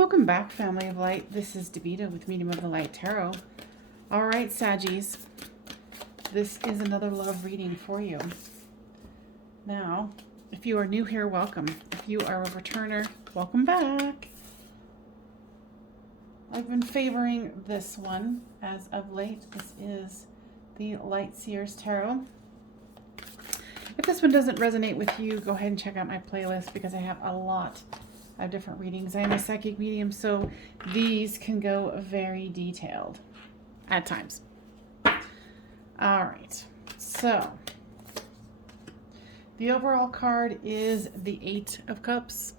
Welcome back, Family of Light. This is Davida with Medium of the Light Tarot. All right, Saggies, this is another love reading for you. Now, if you are new here, welcome. If you are a returner, welcome back. I've been favoring this one as of late. This is the Light Seers Tarot. If this one doesn't resonate with you, go ahead and check out my playlist because I have a lot of different readings. I am a psychic medium, so these can go very detailed at times. All right, so the overall card is the Eight of Cups.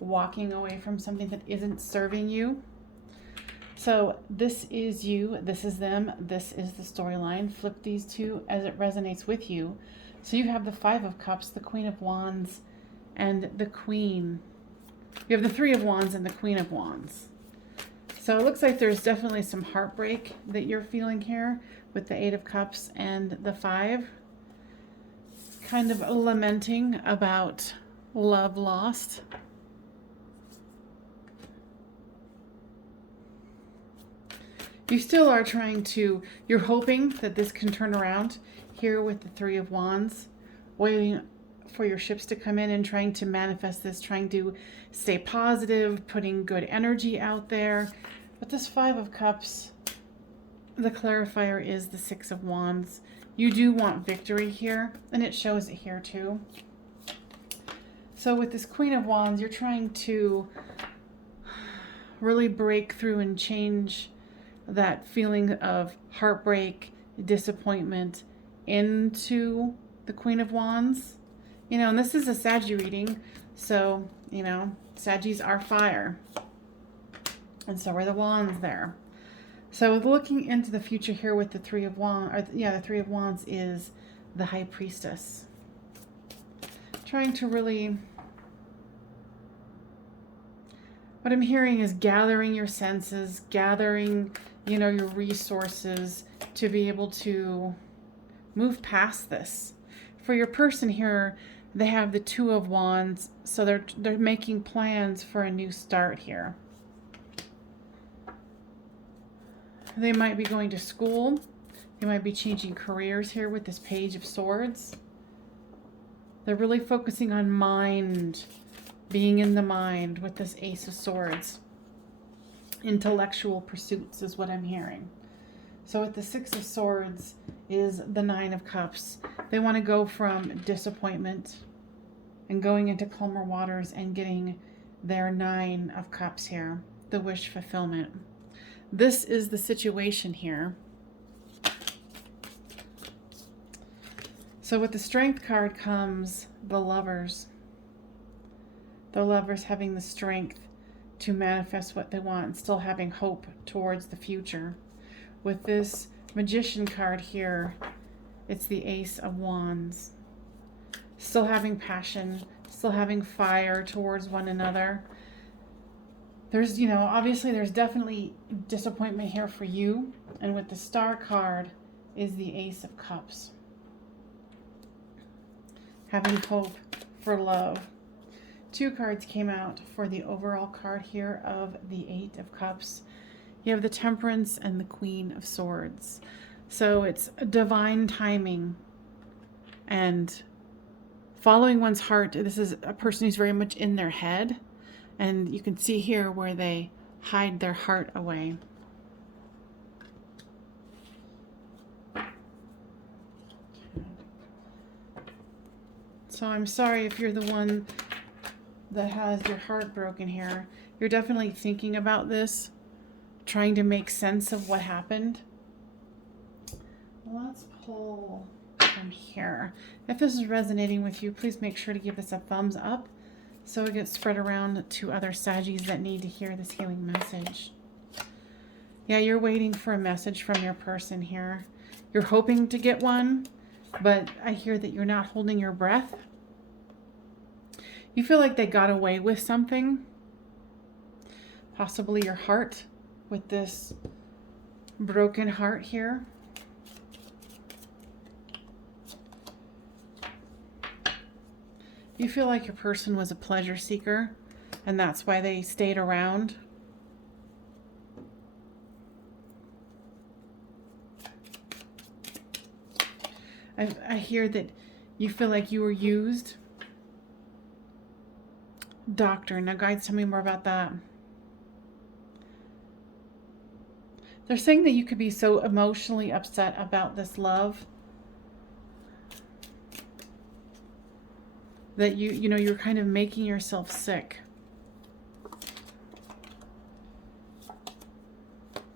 Walking away from something that isn't serving you. So this is you, this is them, this is the storyline. Flip these two as it resonates with you. So you have the Five of Cups, the Queen of Wands, and the Queen. You have the Three of Wands and the Queen of Wands. So it looks like there's definitely some heartbreak that you're feeling here with the Eight of Cups and the Five. Kind of lamenting about love lost. You still are trying to, you're hoping that this can turn around here with the Three of Wands, waiting for your ships to come in and trying to manifest this, trying to stay positive, putting good energy out there. But this Five of Cups, the clarifier is the Six of Wands. You do want victory here, and it shows it here too. So with this Queen of Wands, you're trying to really break through and change that feeling of heartbreak, disappointment into the Queen of Wands. You know, and this is a Saggy reading, so, you know, Saggies are fire. And so are the Wands there. So looking into the future here with the Three of Wands, the Three of Wands is the High Priestess. Trying to really, what I'm hearing is gathering your senses, gathering, you know, your resources to be able to move past this. For your person here, they have the Two of Wands, so they're making plans for a new start here. They might be going to school. They might be changing careers here with this Page of Swords. They're really focusing on mind, being in the mind with this Ace of Swords. Intellectual pursuits is what I'm hearing. So with the Six of Swords is the Nine of Cups. They want to go from disappointment and going into calmer waters and getting their Nine of Cups here, the wish fulfillment. This is the situation here. So with the Strength card comes the Lovers. The Lovers having the strength to manifest what they want and still having hope towards the future. With this Magician card here, it's the Ace of Wands. Still having passion, still having fire towards one another. There's, you know, obviously there's definitely disappointment here for you. And with the Star card is the Ace of Cups. Having hope for love. Two cards came out for the overall card here of the Eight of Cups. You have the Temperance and the Queen of Swords. So it's divine timing and following one's heart. This is a person who's very much in their head. And you can see here where they hide their heart away. So I'm sorry if you're the one that has your heart broken here. You're definitely thinking about this, trying to make sense of what happened. Let's pull from here. If this is resonating with you, please make sure to give this a thumbs up so it gets spread around to other Saggies that need to hear this healing message. Yeah, you're waiting for a message from your person here. You're hoping to get one, but I hear that you're not holding your breath. You feel like they got away with something. Possibly your heart with this broken heart here. You feel like your person was a pleasure seeker and that's why they stayed around. I hear that you feel like you were used. Doctor. Now, guides, tell me more about that. They're saying that you could be so emotionally upset about this love that you're kind of making yourself sick.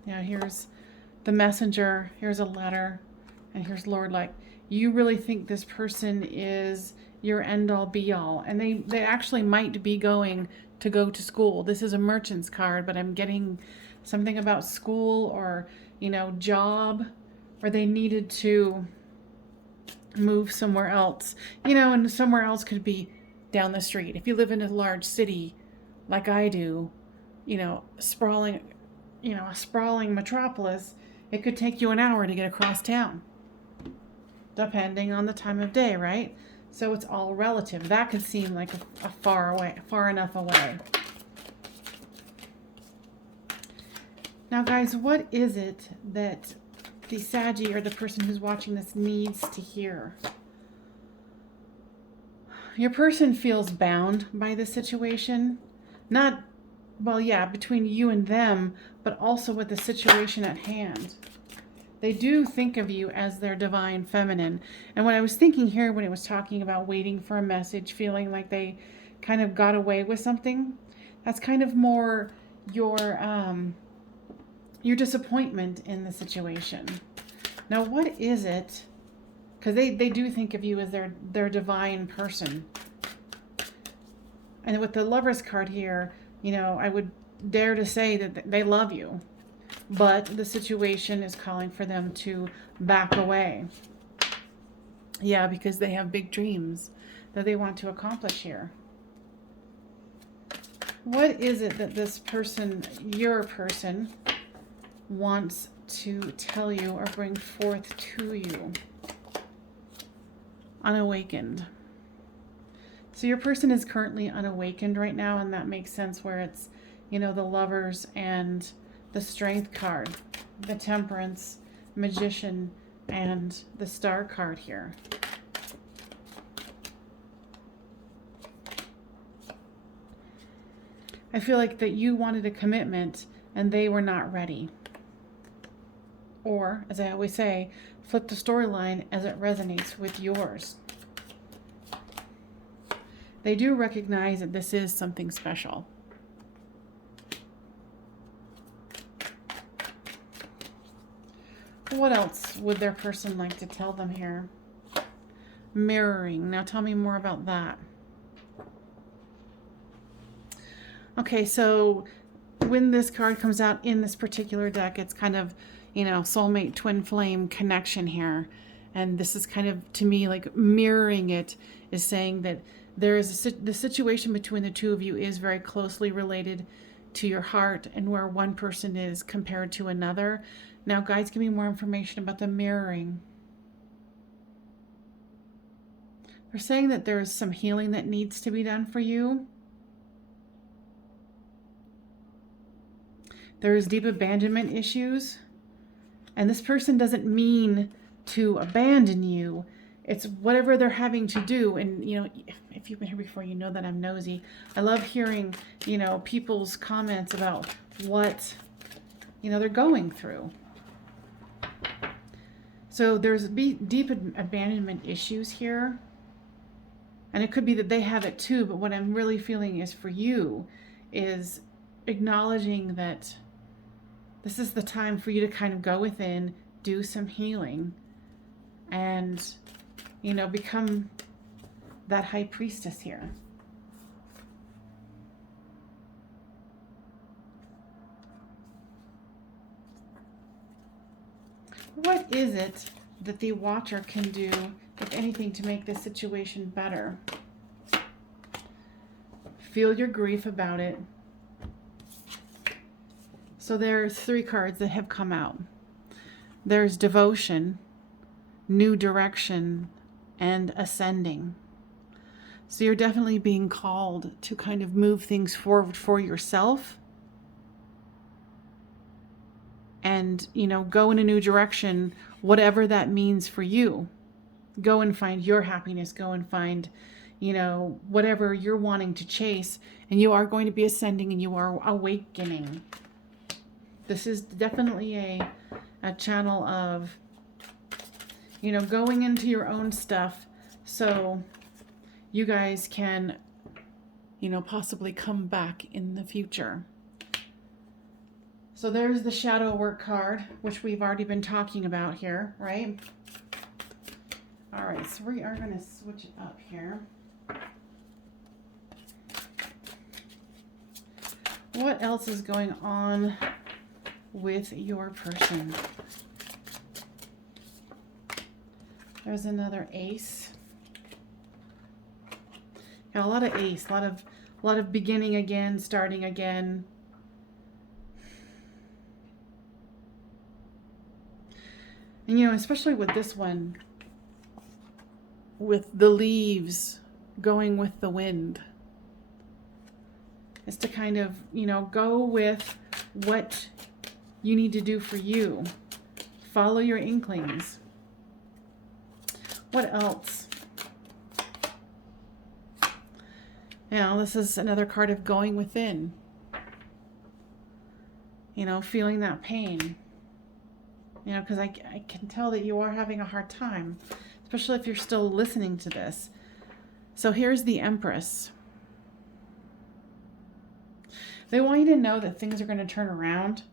Yeah, here's the messenger, here's a letter, and here's Lord Light. You really think this person is your end-all be-all, and they actually might be going to go to school. This is a merchant's card, but I'm getting something about school or, job, or they needed to move somewhere else. And somewhere else could be down the street. If you live in a large city like I do, sprawling, a sprawling metropolis, it could take you an hour to get across town, depending on the time of day, right? So it's all relative. That could seem like a far enough away. Now, guys, what is it that the Saggy or the person who's watching this needs to hear? Your person feels bound by this situation. Not, well, yeah, between you and them, but also with the situation at hand. They do think of you as their divine feminine. And what I was thinking here when it was talking about waiting for a message, feeling like they kind of got away with something, that's kind of more your disappointment in the situation. Now, what is it? Because they do think of you as their divine person. And with the Lover's card here, I would dare to say that they love you. But the situation is calling for them to back away. Yeah, because they have big dreams that they want to accomplish here. What is it that this person, your person, wants to tell you or bring forth to you? Unawakened. So your person is currently unawakened right now, and that makes sense where it's, the Lovers and the Strength card, the Temperance, Magician, and the Star card here. I feel like that you wanted a commitment and they were not ready. Or, as I always say, flip the storyline as it resonates with yours. They do recognize that this is something special. What else would their person like to tell them here? Mirroring. Now tell me more about that. Okay, so when this card comes out in this particular deck, it's kind of, soulmate twin flame connection here. And this is kind of, to me, like mirroring it is saying that there is the situation between the two of you is very closely related to your heart and where one person is compared to another. Now, guys, give me more information about the mirroring. They're saying that there's some healing that needs to be done for you. There's deep abandonment issues. And this person doesn't mean to abandon you. It's whatever they're having to do. And, if you've been here before, you know that I'm nosy. I love hearing, people's comments about what, they're going through. So there's deep abandonment issues here. And it could be that they have it too, but what I'm really feeling is for you is acknowledging that this is the time for you to kind of go within, do some healing, and, become that high priestess here. What is it that the Watcher can do, if anything, to make this situation better? Feel your grief about it. So there's 3 cards that have come out. There's Devotion, New Direction, and Ascending. So you're definitely being called to kind of move things forward for yourself and, you know, go in a new direction, whatever that means for you. Go and find your happiness, go and find, you know, whatever you're wanting to chase, and you are going to be ascending and you are awakening. This is definitely a channel of, you know, going into your own stuff so you guys can, you know, possibly come back in the future. So there's the shadow work card, which we've already been talking about here, right? All right, so we are going to switch it up here. What else is going on with your person? There's another ace. Got a lot of ace, a lot of beginning again, starting again. And you know, especially with this one, with the leaves going with the wind, is to kind of, you know, go with what you need to do for you. Follow your inklings. What else? Now, this is another card of going within. You know, feeling that pain. You know, because I can tell that you are having a hard time, especially if you're still listening to this. So here's the Empress. They want you to know that things are going to turn around,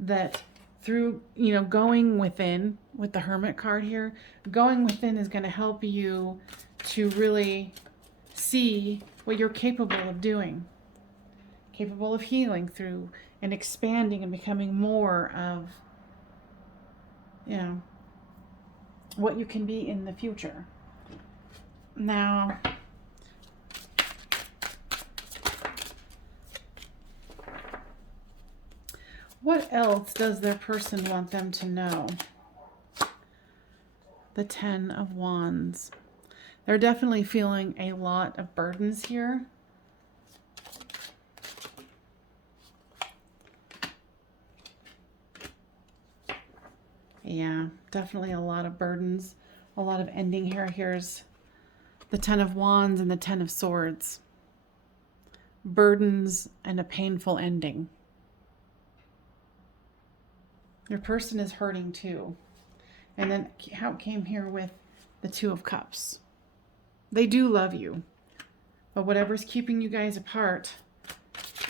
that through, you know, going within with the Hermit card here, going within is going to help you to really see what you're capable of doing, capable of healing through and expanding and becoming more of, you know, what you can be in the future. Now, what else does their person want them to know? The Ten of Wands. They're definitely feeling a lot of burdens here. Yeah, definitely a lot of burdens, a lot of ending here. Here's the Ten of Wands and the Ten of Swords. Burdens and a painful ending. Your person is hurting too. And then how it came here with the Two of Cups. They do love you, but whatever's keeping you guys apart,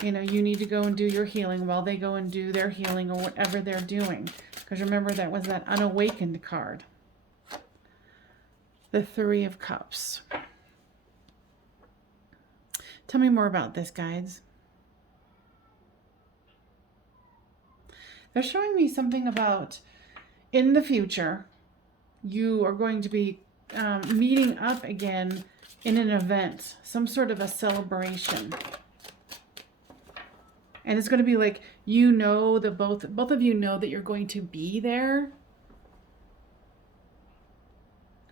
you know, you need to go and do your healing while they go and do their healing or whatever they're doing. Because remember, that was that unawakened card. The Three of Cups. Tell me more about this, guides. They're showing me something about in the future, you are going to be meeting up again in an event, some sort of a celebration. And it's going to be like, you know, that both of you know that you're going to be there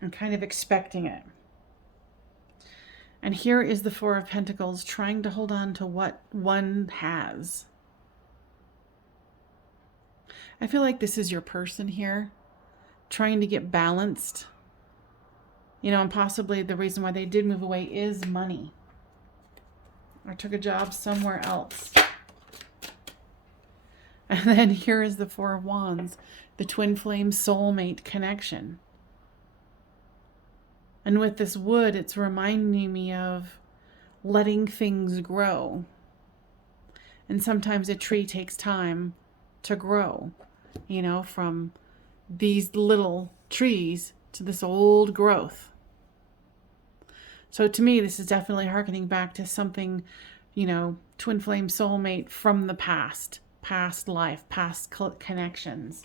and kind of expecting it. And here is the Four of Pentacles trying to hold on to what one has. I feel like this is your person here trying to get balanced. You know, and possibly the reason why they did move away is money. Or took a job somewhere else. And then here is the Four of Wands, the twin flame soulmate connection. And with this wood, it's reminding me of letting things grow. And sometimes a tree takes time to grow, you know, from these little trees to this old growth. So to me, this is definitely hearkening back to something, you know, twin flame soulmate from the past life, past connections.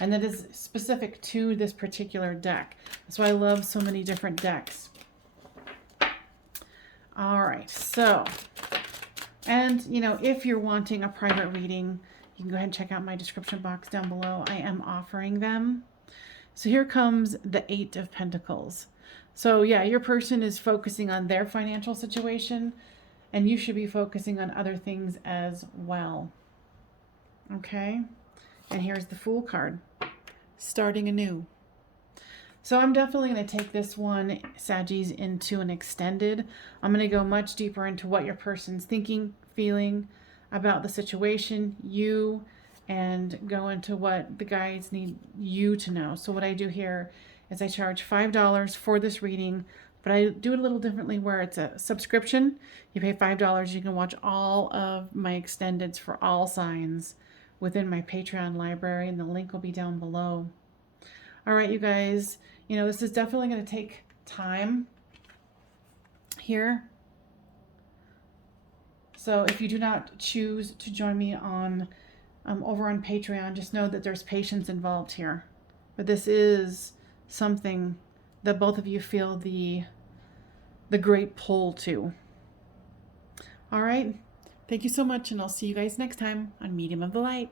And that is specific to this particular deck. That's why I love so many different decks. All right, so, and, you know, if you're wanting a private reading, you can go ahead and check out my description box down below. I am offering them. So here comes the Eight of Pentacles. So yeah, your person is focusing on their financial situation, and you should be focusing on other things as well. Okay? And here's the Fool card. Starting anew. So I'm definitely going to take this one, Saggies, into an extended. I'm going to go much deeper into what your person's thinking, feeling about the situation, you, and go into what the guides need you to know. So what I do here is I charge $5 for this reading, but I do it a little differently where it's a subscription. You pay $5, you can watch all of my extendeds for all signs within my Patreon library, and the link will be down below. All right, you guys, you know, this is definitely going to take time here. So if you do not choose to join me on over on Patreon, just know that there's patience involved here. But this is something that both of you feel the great pull to. All right. Thank you so much, and I'll see you guys next time on Medium of the Light.